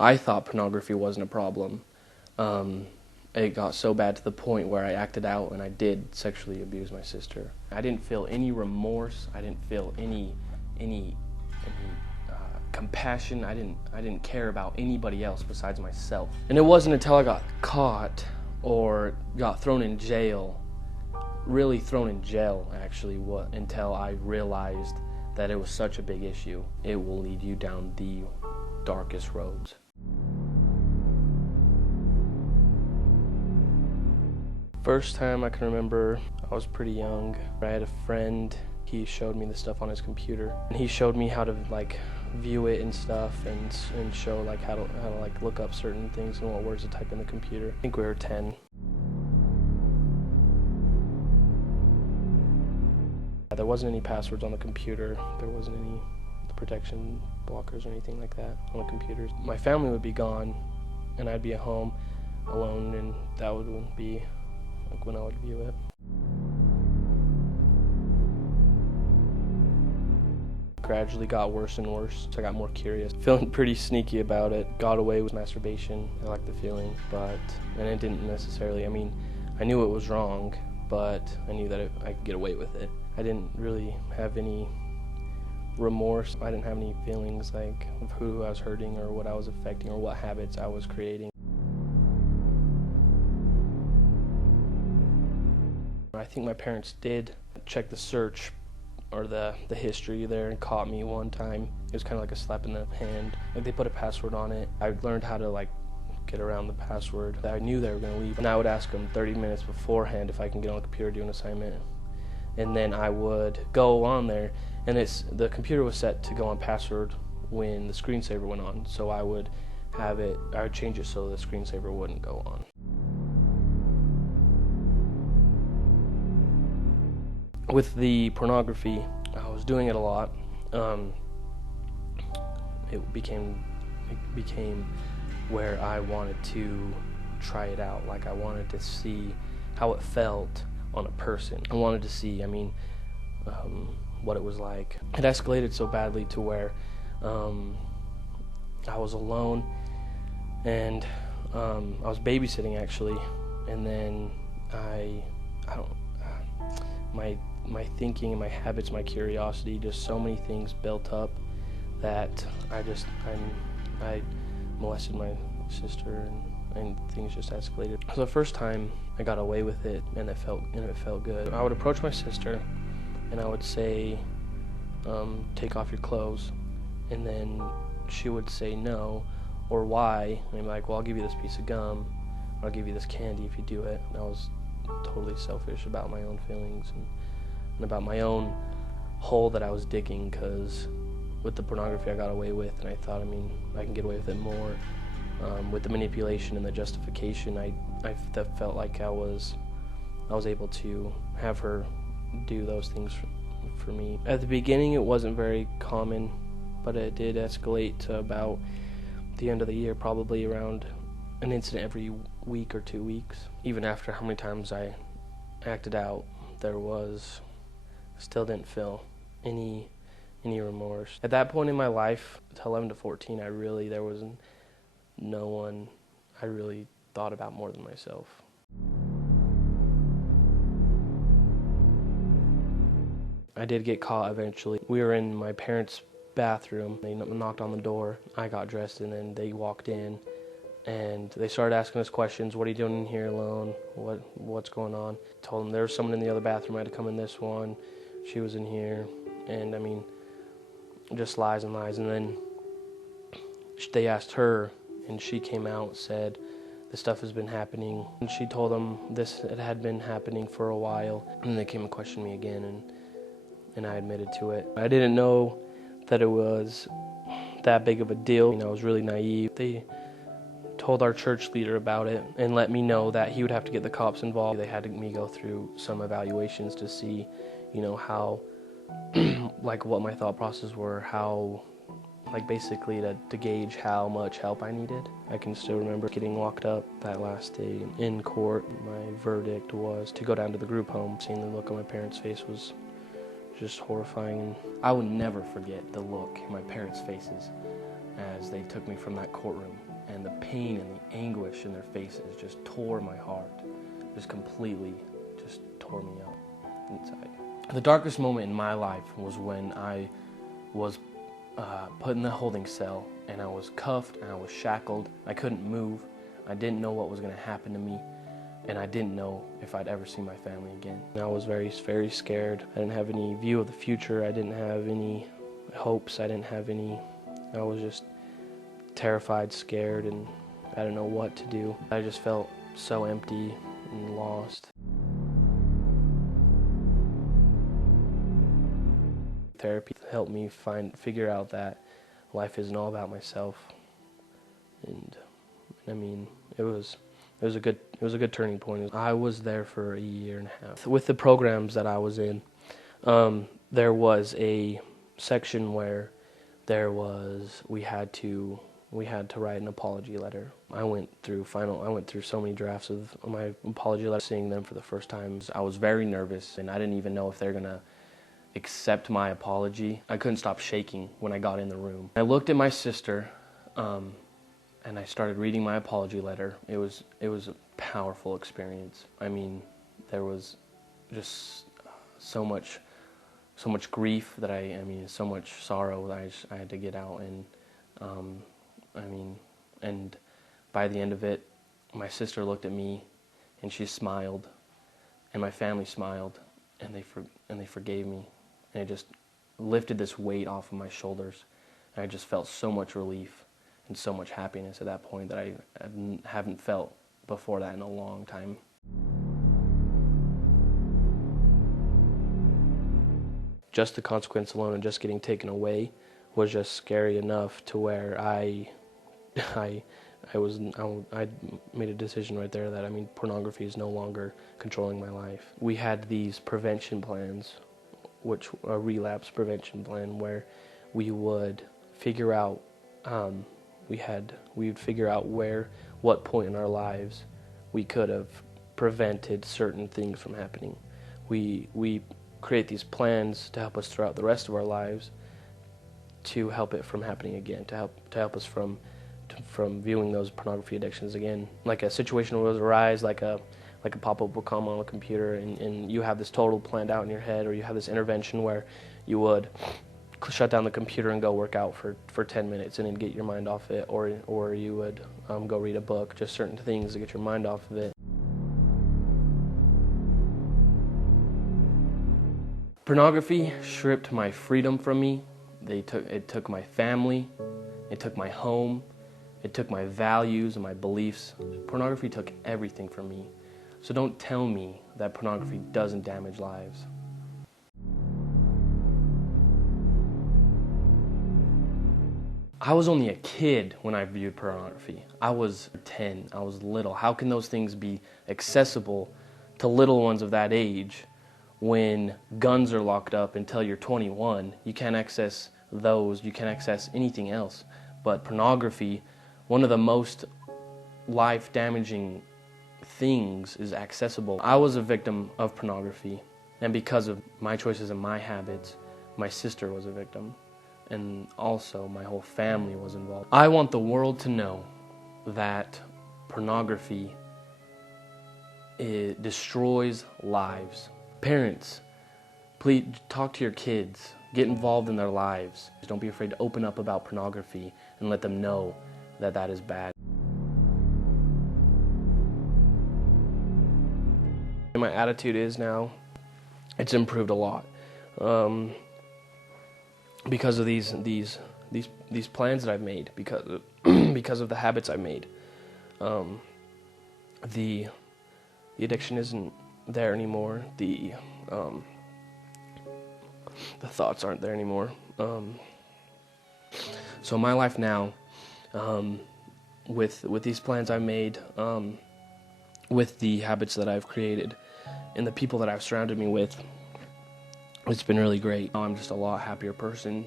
I thought pornography wasn't a problem. It got so bad to the point where I acted out and I did sexually abuse my sister. I didn't feel any remorse. I didn't feel any compassion. I didn't care about anybody else besides myself. And it wasn't until I got caught or got thrown in jail, really thrown in jail actually, until I realized that it was such a big issue. It will lead you down the darkest roads. First time I can remember, I was pretty young. I had a friend, he showed me the stuff on his computer. And he showed me how to view it and stuff, and show how to look up certain things and what words to type in the computer. I think we were 10. There wasn't any passwords on the computer. There wasn't any protection blockers or anything like that on the computers. My family would be gone and I'd be at home alone, and that would be when I would view it. Gradually got worse and worse, so I got more curious. Feeling pretty sneaky about it. Got away with masturbation. I liked the feeling, and it didn't necessarily, I knew it was wrong, but I knew that I could get away with it. I didn't really have any remorse. I didn't have any feelings of who I was hurting or what I was affecting or what habits I was creating. I think my parents did check the search or the history there and caught me one time. It was kind of like a slap in the hand. They put a password on it. I learned how to get around the password. I knew they were going to leave, and I would ask them 30 minutes beforehand if I can get on the computer do an assignment. And then I would go on there, and the computer was set to go on password when the screensaver went on. So I would change it so the screensaver wouldn't go on. With the pornography, I was doing it a lot. It became where I wanted to try it out. I wanted to see how it felt on a person. I wanted to see, what it was like. It escalated so badly to where I was alone, and I was babysitting actually, and then my thinking and my habits, my curiosity, just so many things built up that I molested my sister, and things just escalated. So the first time I got away with it, and it felt good. I would approach my sister and I would say, take off your clothes, and then she would say no, or why, and I'm like, well, I'll give you this piece of gum, or I'll give you this candy if you do it. And I was totally selfish about my own feelings and about my own hole that I was digging, because with the pornography I got away with, and I thought, I can get away with it more. With the manipulation and the justification, I felt like I was able to have her do those things for me. At the beginning it wasn't very common, but it did escalate to about the end of the year, probably around an incident every week or 2 weeks. Even after how many times I acted out, still didn't feel any remorse. At that point in my life, to 11 to 14, there was no one I really thought about more than myself. I did get caught eventually. We were in my parents' bathroom. They knocked on the door. I got dressed, and then they walked in, and they started asking us questions. What are you doing in here alone? What's going on? Told them there was someone in the other bathroom. I had to come in this one. She was in here, and just lies and lies. And then they asked her, and she came out, said, this stuff has been happening. And she told them it had been happening for a while. And they came and questioned me again, and I admitted to it. I didn't know that it was that big of a deal. I was really naive. They told our church leader about it and let me know that he would have to get the cops involved. They had me go through some evaluations to see, how, what my thought process were, how, basically to gauge how much help I needed. I can still remember getting locked up that last day in court. My verdict was to go down to the group home. Seeing the look on my parents' face was just horrifying. And I will never forget the look in my parents' faces as they took me from that courtroom, and the pain and the anguish in their faces just tore my heart, just completely just tore me up inside. The darkest moment in my life was when I was put in the holding cell, and I was cuffed and I was shackled. I couldn't move. I didn't know what was going to happen to me, and I didn't know if I'd ever see my family again. I was very, very scared. I didn't have any view of the future. I didn't have any hopes. I was just terrified, scared, and I didn't know what to do. I just felt so empty and lost. Therapy helped me figure out that life isn't all about myself, and I mean, it was a good turning point. I was there for a year and a half. With the programs that I was in, there was a section where we had to write an apology letter. I went through so many drafts of my apology letter, seeing them for the first time. I was very nervous, and I didn't even know if they're gonna accept my apology. I couldn't stop shaking when I got in the room. I looked at my sister, and I started reading my apology letter. It was a powerful experience. I mean, there was just so much grief that so much sorrow that I had to get out, and and by the end of it, my sister looked at me, and she smiled, and my family smiled, and they forgave me, and it just lifted this weight off of my shoulders, and I just felt so much relief and so much happiness at that point that I haven't felt before that in a long time. Just the consequence alone and just getting taken away was just scary enough to where I made a decision right there that, pornography is no longer controlling my life. We had these prevention plans, which a relapse prevention plan, where we would figure out what point in our lives we could have prevented certain things from happening. We create these plans to help us throughout the rest of our lives to help it from happening again, to help us from viewing those pornography addictions again. Like a situation will arise, like a pop-up will come on a computer, and you have this total planned out in your head, or you have this intervention where you would shut down the computer and go work out for 10 minutes and then get your mind off it, or you would go read a book, just certain things to get your mind off of it. Pornography stripped my freedom from me. It took my family, it took my home, it took my values and my beliefs. Pornography took everything from me. So don't tell me that pornography doesn't damage lives. I was only a kid when I viewed pornography. I was 10, I was little. How can those things be accessible to little ones of that age when guns are locked up until you're 21? You can't access those, you can't access anything else. But pornography, one of the most life-damaging things, is accessible. I was a victim of pornography, and because of my choices and my habits, my sister was a victim, and also my whole family was involved. I want the world to know that pornography, it destroys lives. Parents, please talk to your kids, get involved in their lives. Don't be afraid to open up about pornography and let them know that that is bad. My attitude is now, it's improved a lot. Because of these plans that I've made, because of the habits I've made. The addiction isn't there anymore. The thoughts aren't there anymore. So my life now, with these plans I've made, with the habits that I've created, and the people that I've surrounded me with, it's been really great. I'm just a lot happier person.